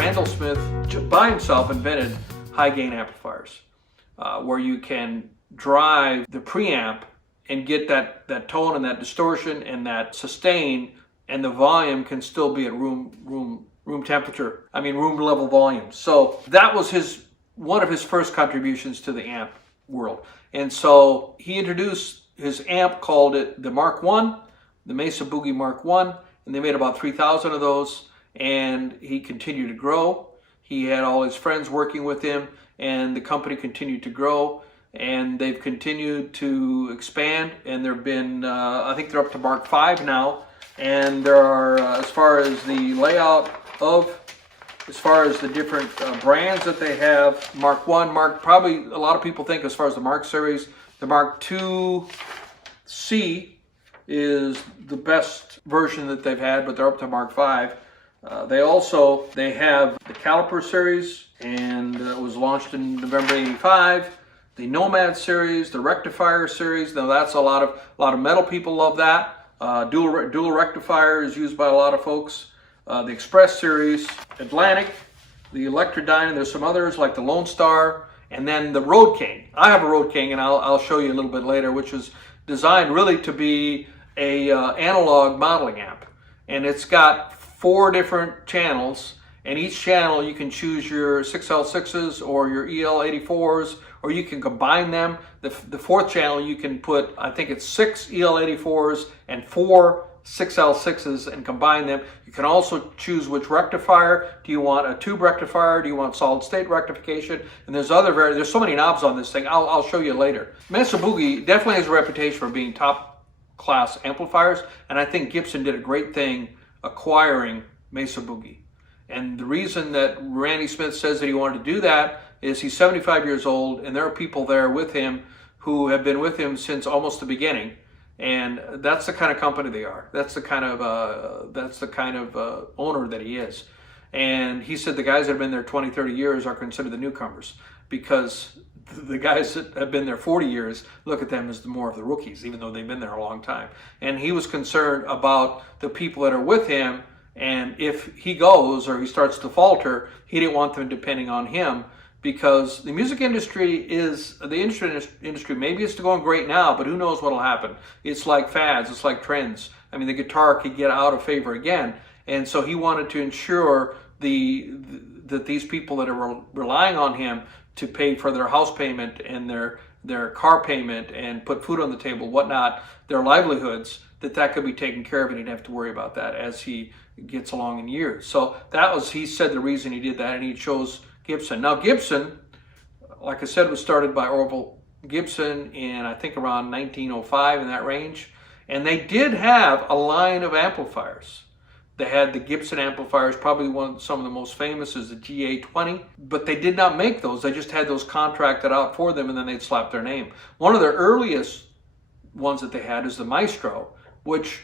Randall Smith by himself invented high gain amplifiers, where you can drive the preamp and get that tone and that distortion and that sustain, and the volume can still be at room temperature. I mean room level volume. So that was one of his first contributions to the amp world. And so he introduced his amp, called it the Mark I, the Mesa Boogie Mark I, and they made about 3,000 of those, and he continued to grow. He had all his friends working with him, and the company continued to grow, and they've continued to expand, and there have been, I think they're up to Mark V now, and there are, as far as the layout of, as far as the different brands that they have, Mark I, probably a lot of people think as far as the Mark series, the Mark II-C is the best version that they've had, but they're up to Mark V. They have the Caliper series, and it was launched in November '85. The Nomad series, the Rectifier series. Now that's a lot of metal people love that. Dual rectifier is used by a lot of folks. The Express series, Atlantic, the Electrodyne, and there's some others like the Lone Star, and then the Road King. I have a Road King, and I'll show you a little bit later, which is designed really to be a analog modeling amp, and it's got 4 different channels, and each channel you can choose your 6L6s or your EL84s, or you can combine them. The 4th channel you can put, I think it's 6 EL84s and 4 6L6s and combine them. You can also choose which rectifier. Do you want a tube rectifier? Do you want solid state rectification? And there's so many knobs on this thing. I'll show you later. Mesa Boogie definitely has a reputation for being top class amplifiers, and I think Gibson did a great thing acquiring Mesa Boogie. And the reason that Randy Smith says that he wanted to do that is he's 75 years old, and there are people there with him who have been with him since almost the beginning. And that's the kind of company they are. That's the kind of owner that he is. And he said the guys that have been there 20, 30 years are considered the newcomers, because the guys that have been there 40 years look at them as more of the rookies, even though they've been there a long time. And he was concerned about the people that are with him, and if he goes or he starts to falter, he didn't want them depending on him, because the music industry is, industry, maybe it's going great now, but who knows what'll happen. It's like fads, it's like trends. I mean, the guitar could get out of favor again. And so he wanted to ensure that these people that are relying on him to pay for their house payment and their car payment and put food on the table, whatnot, their livelihoods, that could be taken care of, and he'd have to worry about that as he gets along in years. So that was, he said, the reason he did that, and he chose Gibson. Now Gibson, like I said, was started by Orville Gibson in, I think, around 1905, in that range. And they did have a line of amplifiers. They had the Gibson amplifiers, probably some of the most famous is the GA20, but they did not make those. They just had those contracted out for them, and then they'd slap their name. One of their earliest ones that they had is the Maestro, which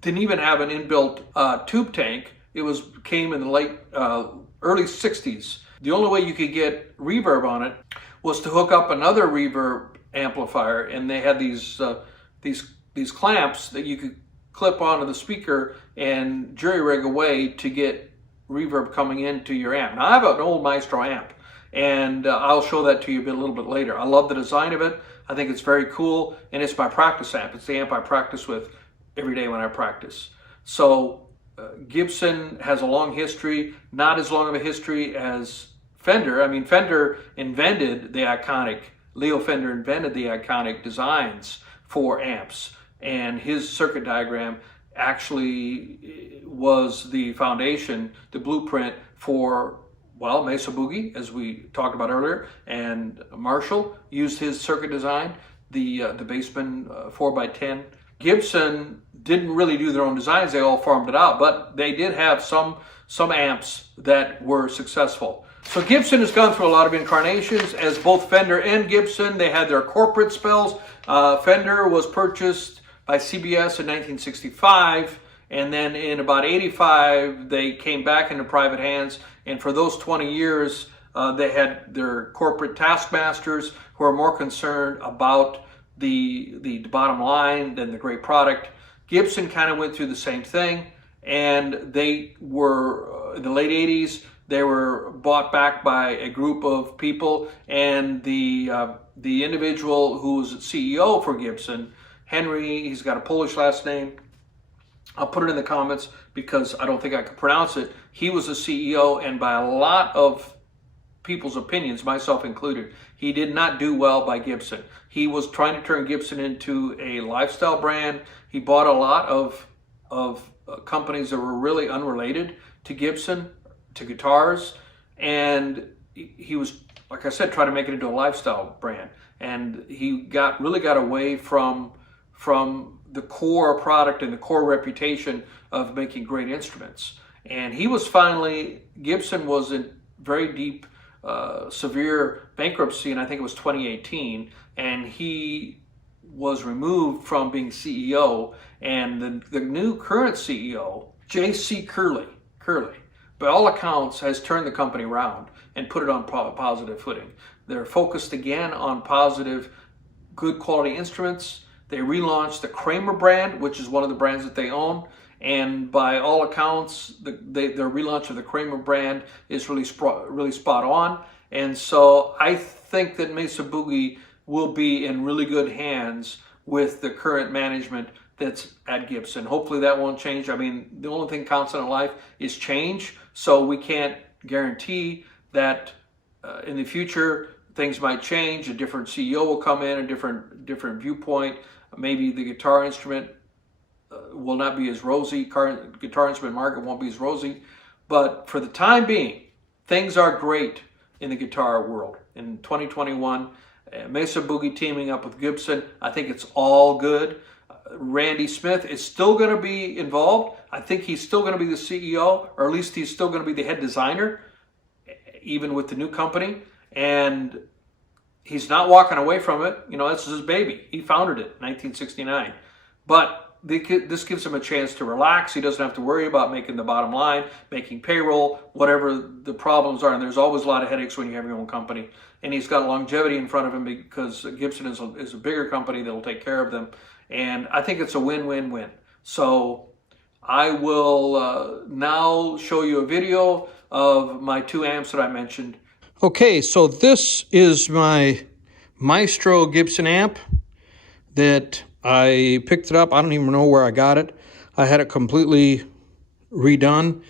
didn't even have an inbuilt tube tank. It came in the early 60s. The only way you could get reverb on it was to hook up another reverb amplifier, and they had these clamps that you could clip onto the speaker and jury-rig away to get reverb coming into your amp. Now I have an old Maestro amp, and I'll show that to you a little bit later. I love the design of it. I think it's very cool, and it's my practice amp. It's the amp I practice with every day when I practice. So Gibson has a long history, not as long of a history as Fender. I mean, Leo Fender invented the iconic designs for amps, and his circuit diagram actually was the foundation, the blueprint for, well, Mesa Boogie, as we talked about earlier, and Marshall used his circuit design, the Bassman 4x10. Gibson didn't really do their own designs, they all farmed it out, but they did have some amps that were successful. So Gibson has gone through a lot of incarnations as both Fender and Gibson. They had their corporate spells. Fender was purchased by CBS in 1965, and then in about 85 they came back into private hands, and for those 20 years they had their corporate taskmasters who are more concerned about the bottom line than the great product. Gibson kind of went through the same thing, and they were in the late 80s, They were bought back by a group of people, and the individual who was CEO for Gibson, Henry, he's got a Polish last name. I'll put it in the comments because I don't think I could pronounce it. He was the CEO, and by a lot of people's opinions, myself included, he did not do well by Gibson. He was trying to turn Gibson into a lifestyle brand. He bought a lot of companies that were really unrelated to Gibson, to guitars, and he was, like I said, trying to make it into a lifestyle brand. And he really got away from the core product and the core reputation of making great instruments. And he was finally, Gibson was in very deep, severe bankruptcy, and I think it was 2018, and he was removed from being CEO, and the new current CEO, J.C. Curley, by all accounts, has turned the company around and put it on positive footing. They're focused again on positive, good quality instruments. They relaunched the Kramer brand, which is one of the brands that they own. And by all accounts, their relaunch of the Kramer brand is really spot on. And so I think that Mesa Boogie will be in really good hands with the current management that's at Gibson. Hopefully that won't change. I mean, the only thing constant in life is change. So we can't guarantee that in the future things might change. A different CEO will come in, a different viewpoint. Maybe the guitar instrument will not be as rosy. Current guitar instrument market won't be as rosy. But for the time being, things are great in the guitar world. In 2021, Mesa Boogie teaming up with Gibson, I think it's all good. Randy Smith is still going to be involved. I think he's still going to be the CEO, or at least he's still going to be the head designer, even with the new company. And he's not walking away from it. You know, this is his baby. He founded it in 1969. But this gives him a chance to relax. He doesn't have to worry about making the bottom line, making payroll, whatever the problems are. And there's always a lot of headaches when you have your own company. And he's got longevity in front of him because Gibson is a bigger company that will take care of them. And I think it's a win-win-win. So I will now show you a video of my two amps that I mentioned. Okay, so this is my Maestro Gibson amp that I picked it up. I don't even know where I got it. I had it completely redone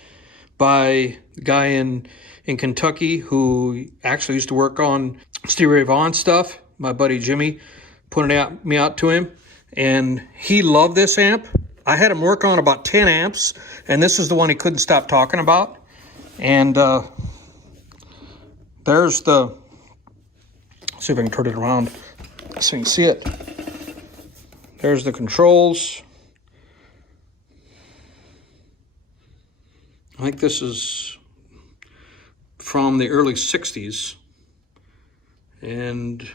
by a guy in Kentucky who actually used to work on Stevie Ray Vaughan stuff. My buddy Jimi pointed me out to him, and he loved this amp. I had him work on about 10 amps, and this is the one he couldn't stop talking about. And there's the, let's see if I can turn it around so you can see it. There's the controls. I think this is from the early 60s. And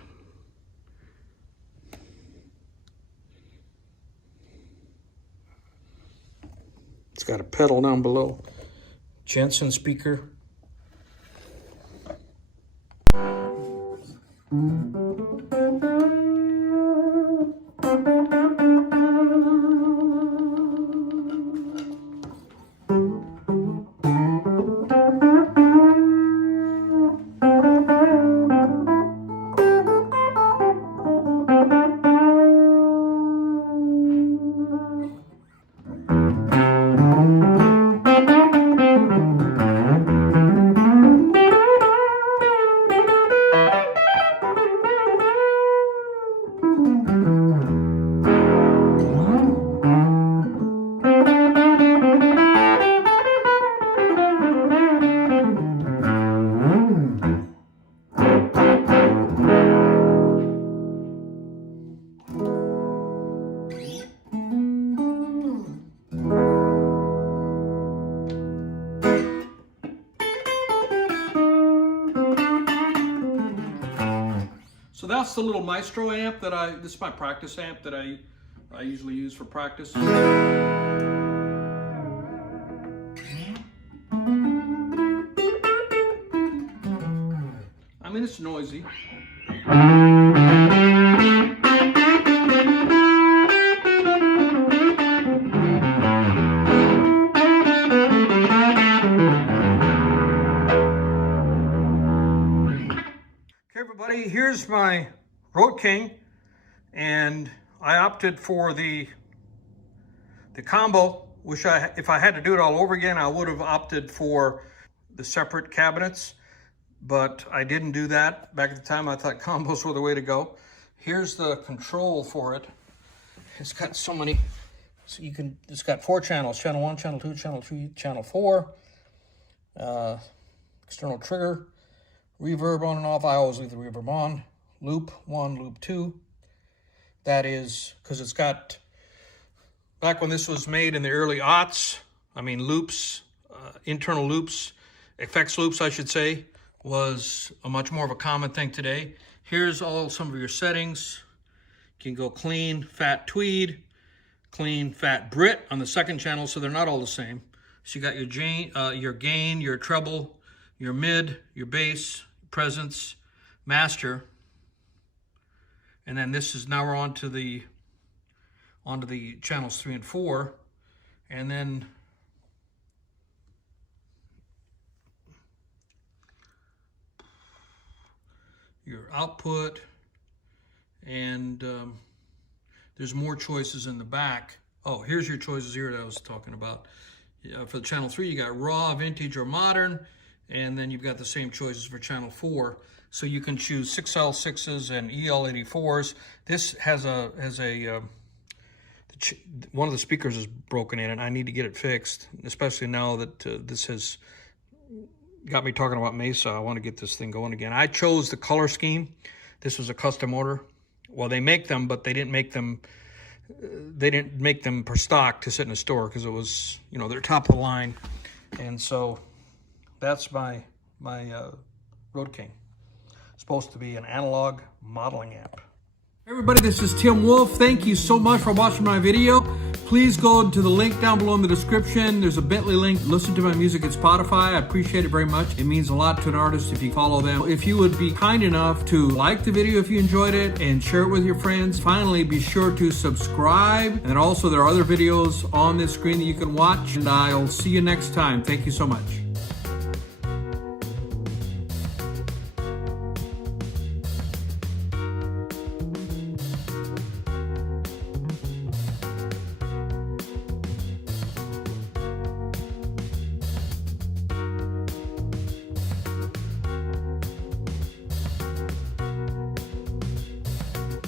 it's got a pedal down below. Jensen speaker. So that's the little Maestro amp that this is my practice amp that I usually use for practice. I mean, it's noisy. here's my Road King, and I opted for the combo. If I had to do it all over again, I would have opted for the separate cabinets, but I didn't do that. Back at the time, I thought combos were the way to go. Here's the control for it. It's got so many, it's got 4 channels, channel 1, channel 2, channel 3, channel 4, external trigger, reverb on and off. I always leave the reverb on. Loop 1, loop 2. That is, because it's got, back when this was made in the early aughts, I mean loops, internal loops, effects loops I should say, was a much more of a common thing today. Here's some of your settings. You can go clean, fat tweed, clean, fat Brit on the second channel, so they're not all the same. So you got your gain, your treble, your mid, your bass, presence, master, and then this is, now we're onto the channels 3 and 4, and then your output, and there's more choices in the back. Oh, here's your choices here that I was talking about. For the channel 3, you got raw, vintage, or modern, and then you've got the same choices for channel 4. So you can choose 6L6s and EL84s. This has one of the speakers is broken in, and I need to get it fixed, especially now that this has got me talking about Mesa. I want to get this thing going again. I chose the color scheme. This was a custom order. Well, they make them, but they didn't make them per stock to sit in a store, because it was, you know, they're top of the line. And so that's my Road King. It's supposed to be an analog modeling amp. Everybody, this is Tim Wolf. Thank you so much for watching my video. Please go to the link down below in the description. There's a Bitly link. Listen to my music at Spotify. I appreciate it very much. It means a lot to an artist if you follow them. If you would be kind enough to like the video if you enjoyed it and share it with your friends. Finally, be sure to subscribe. And also there are other videos on this screen that you can watch. And I'll see you next time. Thank you so much.